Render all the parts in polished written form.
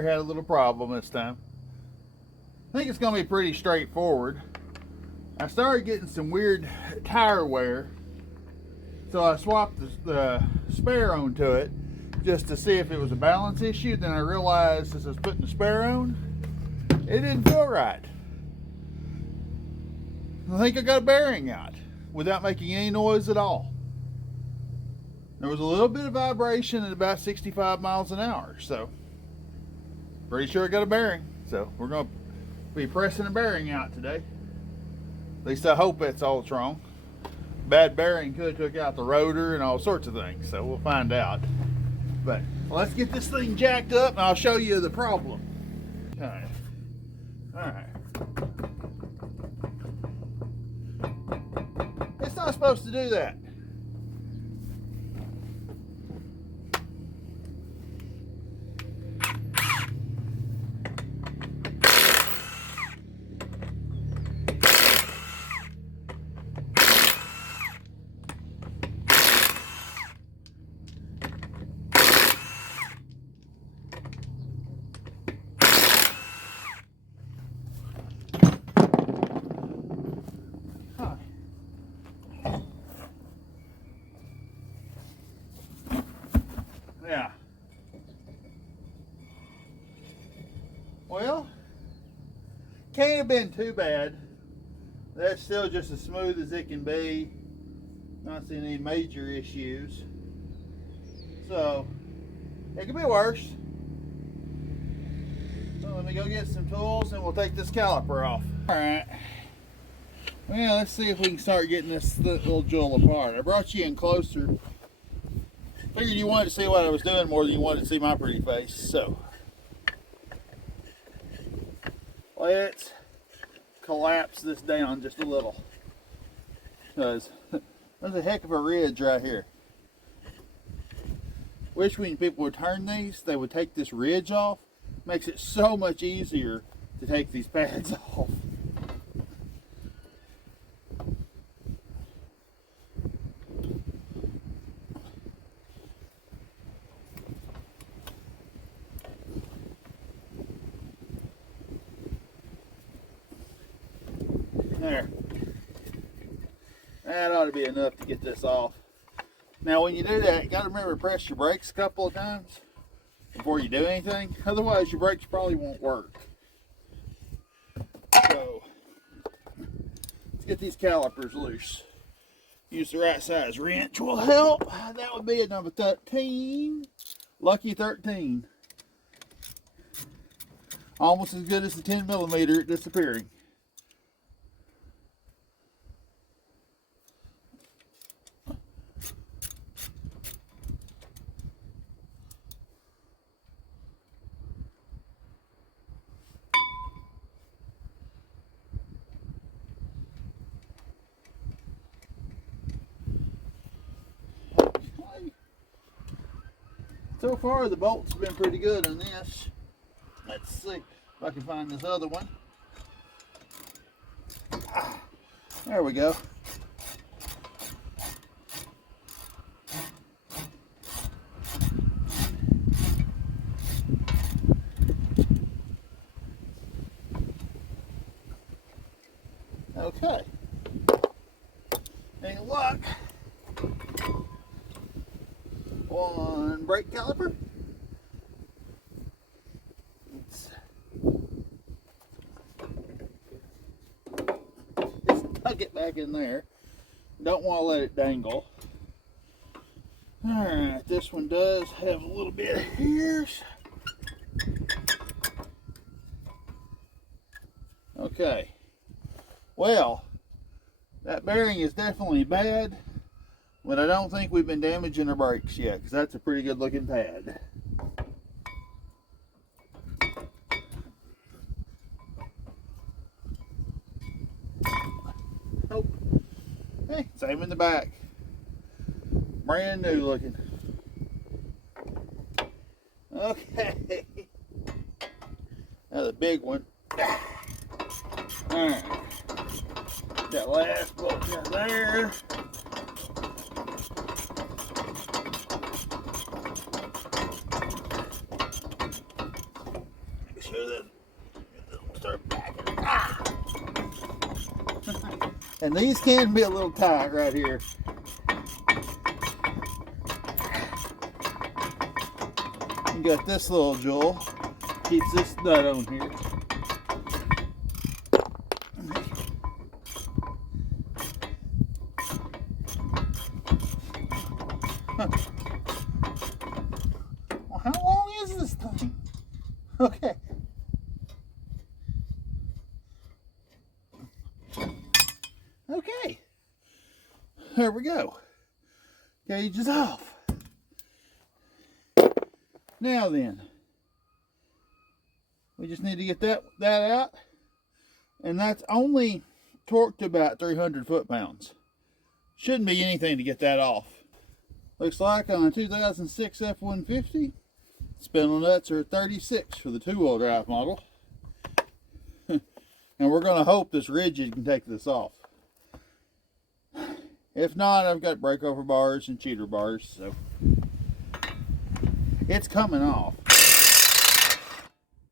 gear had a little problem this time. I think it's going to be pretty straightforward. I started getting some weird tire wear, so I swapped the spare onto it just to see if it was a balance issue. Then I realized as I was putting the spare on, it didn't feel right. I think I got a bearing out without making any noise at all. There was a little bit of vibration at about 65 miles an hour, so pretty sure I got a bearing. So we're going to be pressing a bearing out today. At least I hope that's all that's wrong. Bad bearing could have took out the rotor and all sorts of things, so we'll find out. But let's get this thing jacked up and I'll show you the problem. Okay. Alright. It's not supposed to do that. Yeah. Well, can't have been too bad. That's still just as smooth as it can be. Not seeing any major issues. So, it could be worse. So let me go get some tools and we'll take this caliper off. Alright. Well, let's see if we can start getting this little jewel apart. I brought you in closer. Figured you wanted to see what I was doing more than you wanted to see my pretty face. So, let's collapse this down just a little. Because there's a heck of a ridge right here. Wish when people would turn these, they would take this ridge off. Makes it so much easier to take these pads off. There. That ought to be enough to get this off. Now when you do that, you got to remember to press your brakes a couple of times before you do anything. Otherwise your brakes probably won't work. So, let's get these calipers loose. Use the right size wrench will help. That would be a number 13. Lucky 13. Almost as good as the 10 millimeter at disappearing. So far, the bolts have been pretty good on this. Let's see if I can find this other one. There we go. Okay. Any luck? One brake caliper. Just tuck it back in there. Don't want to let it dangle. Alright, this one does have a little bit of hairs. Okay. Well, that bearing is definitely bad. But I don't think we've been damaging our brakes yet, because that's a pretty good looking pad. Oh, hey, same in the back. Brand new looking. Okay. Now the big one. Alright. That last bolt down there. sure that start backing. Ah! And these can be a little tight right here. You got this little jewel, keeps this nut on here. Well, how long is this thing? Okay. Okay. There we go. Gauge is off. Now then, we just need to get that out, and that's only torqued to about 300 foot-pounds. Shouldn't be anything to get that off. Looks like on a 2006 F150, spindle nuts are 36 for the two-wheel drive model. And we're going to hope this rigid can take this off. If not, I've got breakover bars and cheater bars, so it's coming off.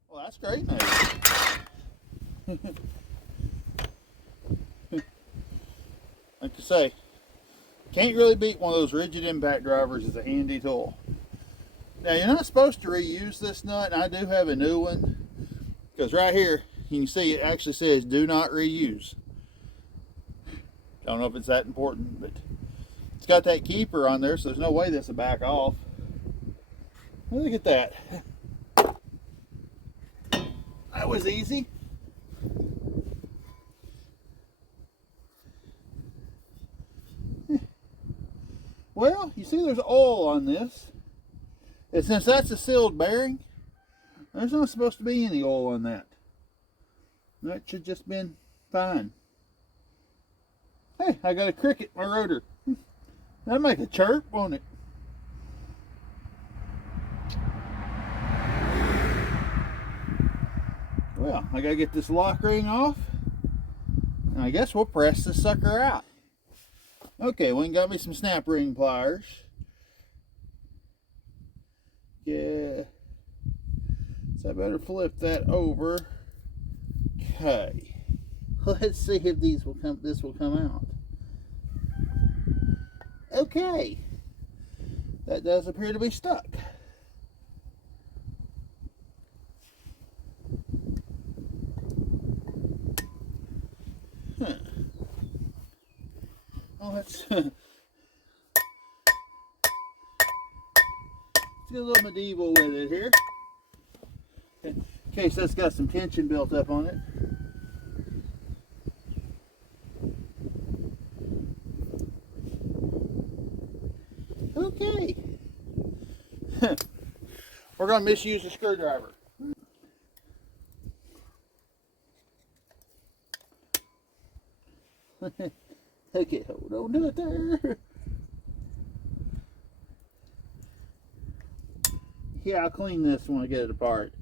Well, that's great news. Like I say, can't really beat one of those rigid impact drivers as a handy tool. Now, you're not supposed to reuse this nut, and I do have a new one, because right here you can see it actually says do not reuse. Don't know if it's that important, but it's got that keeper on there, so there's no way this will back off. Look at that. That was easy. Well, you see there's oil on this. And since that's a sealed bearing, there's not supposed to be any oil on that. That should just been fine. Hey, I got a cricket in my rotor. That'll make a chirp, won't it? Well, I gotta get this lock ring off. And I guess we'll press this sucker out. Okay, we got me some snap ring pliers. Yeah. So I better flip that over. Okay. Let's see if this will come out. Okay. That does appear to be stuck. Huh. Oh, let's get a little medieval with it here. In case that's got some tension built up on it. Okay. We're going to misuse a screwdriver. Okay, hold on to it there. Yeah, I'll clean this when I get it apart.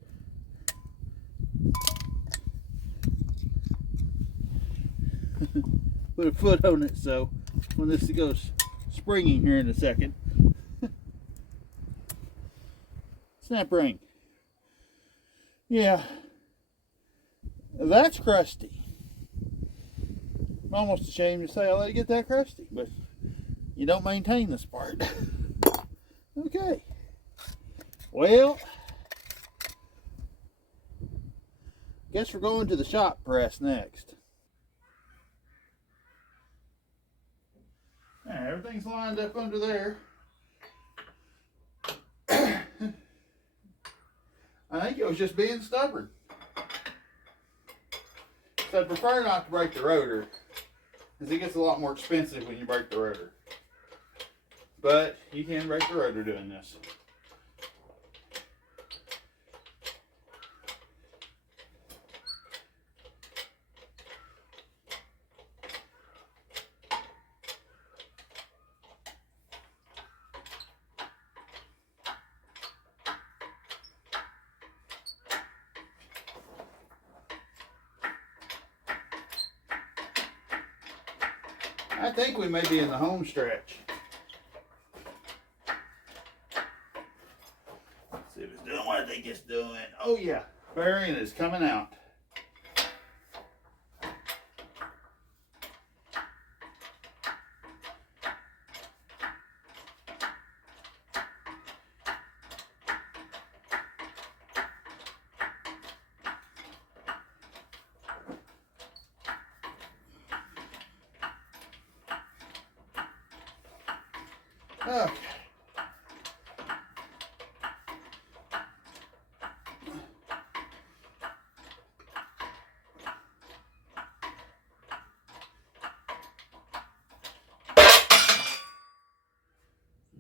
Put a foot on it so when this goes springing here in a second. Snap ring. Yeah, that's crusty. I'm almost ashamed to say I let it get that crusty, but you don't maintain this part. Okay. Well, guess we're going to the shop press next. Yeah, everything's lined up under there. I think it was just being stubborn. So I'd prefer not to break the rotor, because it gets a lot more expensive when you break the rotor. But you can break the rotor doing this. I think we may be in the home stretch. Let's see if it's doing what I think it's doing. Oh yeah. bearing is coming out. Okay.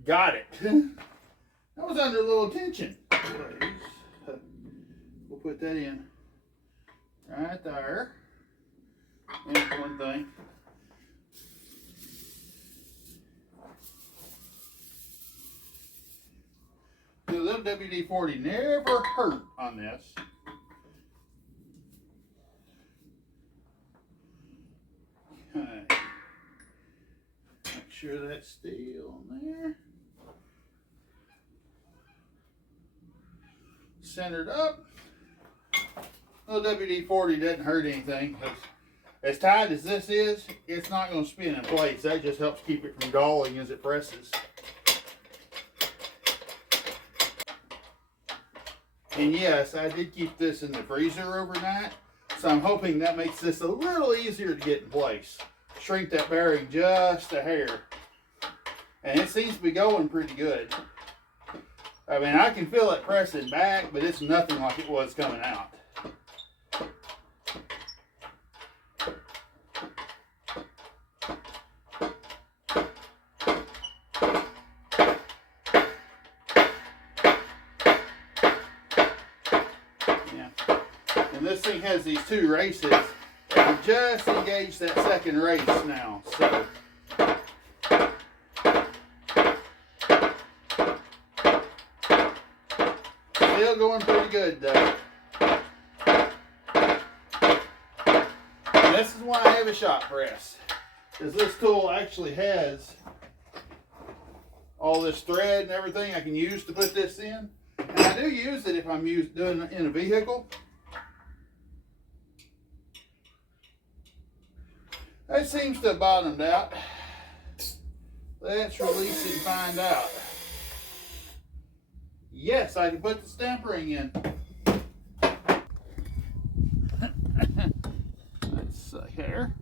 Got it. That was under a little tension. We'll put that in right there. And one thing. The little WD-40 never hurt on this. Okay. Make sure that's still on there. Centered up. Little WD-40 doesn't hurt anything. As tight as this is, it's not going to spin in place. That just helps keep it from galling as it presses. And yes, I did keep this in the freezer overnight, so I'm hoping that makes this a little easier to get in place. Shrink that bearing just a hair. And it seems to be going pretty good. I mean, I can feel it pressing back, but it's nothing like it was coming out. This thing has these two races, and we just engaged that second race now, so still going pretty good though. And this is why I have a shot press, because this tool actually has all this thread and everything I can use to put this in, and I do use it if I'm doing it in a vehicle. That seems to have bottomed out. Let's release it and find out. Yes, I can put the stamp ring in. Let's see here.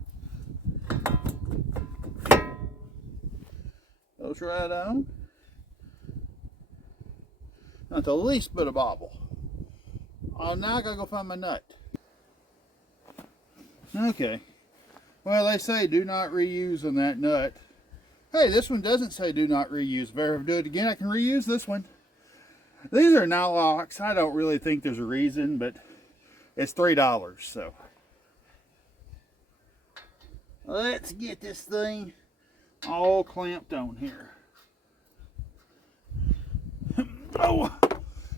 Goes right on. Not the least bit of bobble. Oh, now I gotta go find my nut. Okay. Well, they say do not reuse on that nut. Hey, this one doesn't say do not reuse. If I ever do it again, I can reuse this one. These are nylocks. I don't really think there's a reason, but it's $3, so. Let's get this thing all clamped on here. Oh,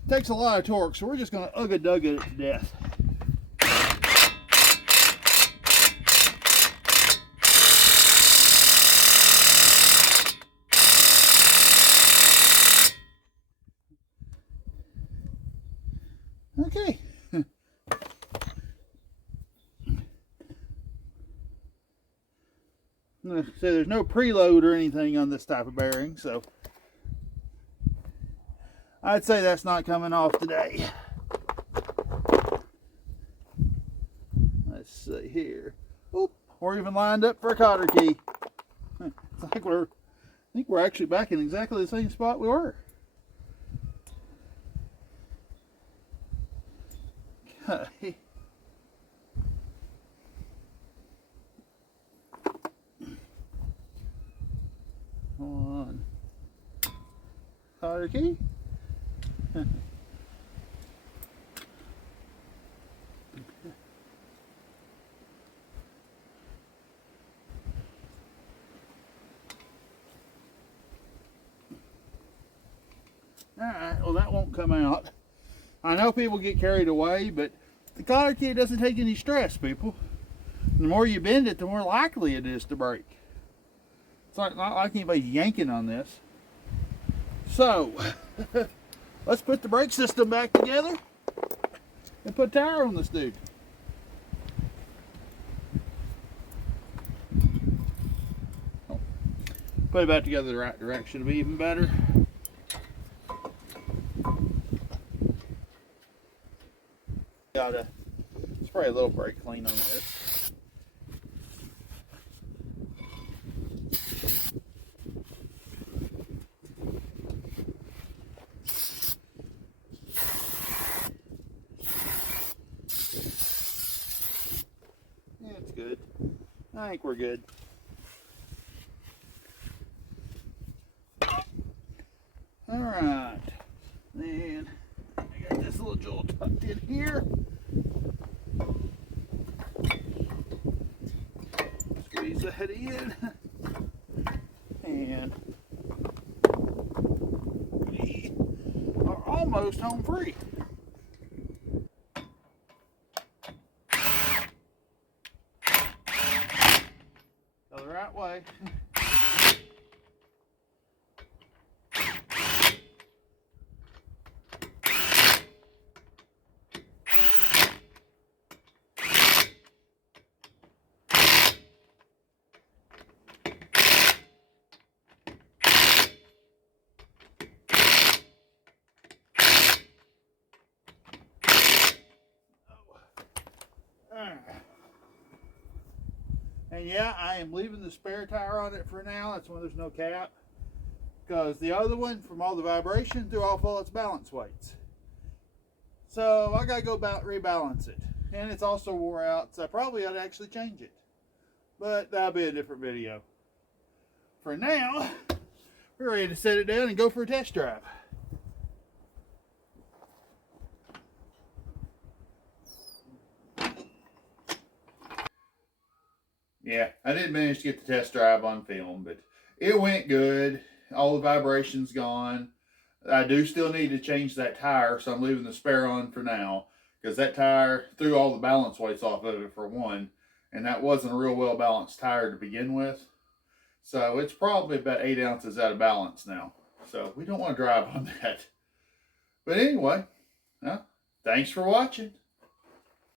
takes a lot of torque, so we're just going to ugga-dugga it to death. Okay. So there's no preload or anything on this type of bearing, so I'd say that's not coming off today. Let's see here. Oop, we're even lined up for a cotter key. It's like I think we're actually back in exactly the same spot we were. Okay. On cotter key. Alright, well that won't come out. I know people get carried away, but the cotter key doesn't take any stress, people. The more you bend it, the more likely it is to break. It's not like anybody's yanking on this. So, let's put the brake system back together and put a tire on this dude. Put it back together the right direction to be even better. Gotta spray a little brake clean on this. Yeah, it's good. I think we're good. Alright, then I got this little jewel tucked in here. Squeeze that in, and we are almost home free. Go the right way. And yeah, I am leaving the spare tire on it for now. That's when there's no cap. Because the other one, from all the vibration, threw off all its balance weights. So I got to go about rebalance it. And it's also wore out, so I probably ought to actually change it. But that'll be a different video. For now, we're ready to set it down and go for a test drive. Yeah, I did manage to get the test drive on film, but it went good. All the vibrations gone. I do still need to change that tire, so I'm leaving the spare on for now, because that tire threw all the balance weights off of it for one, and that wasn't a real well balanced tire to begin with. So it's probably about 8 ounces out of balance now. So we don't want to drive on that. But anyway, thanks for watching.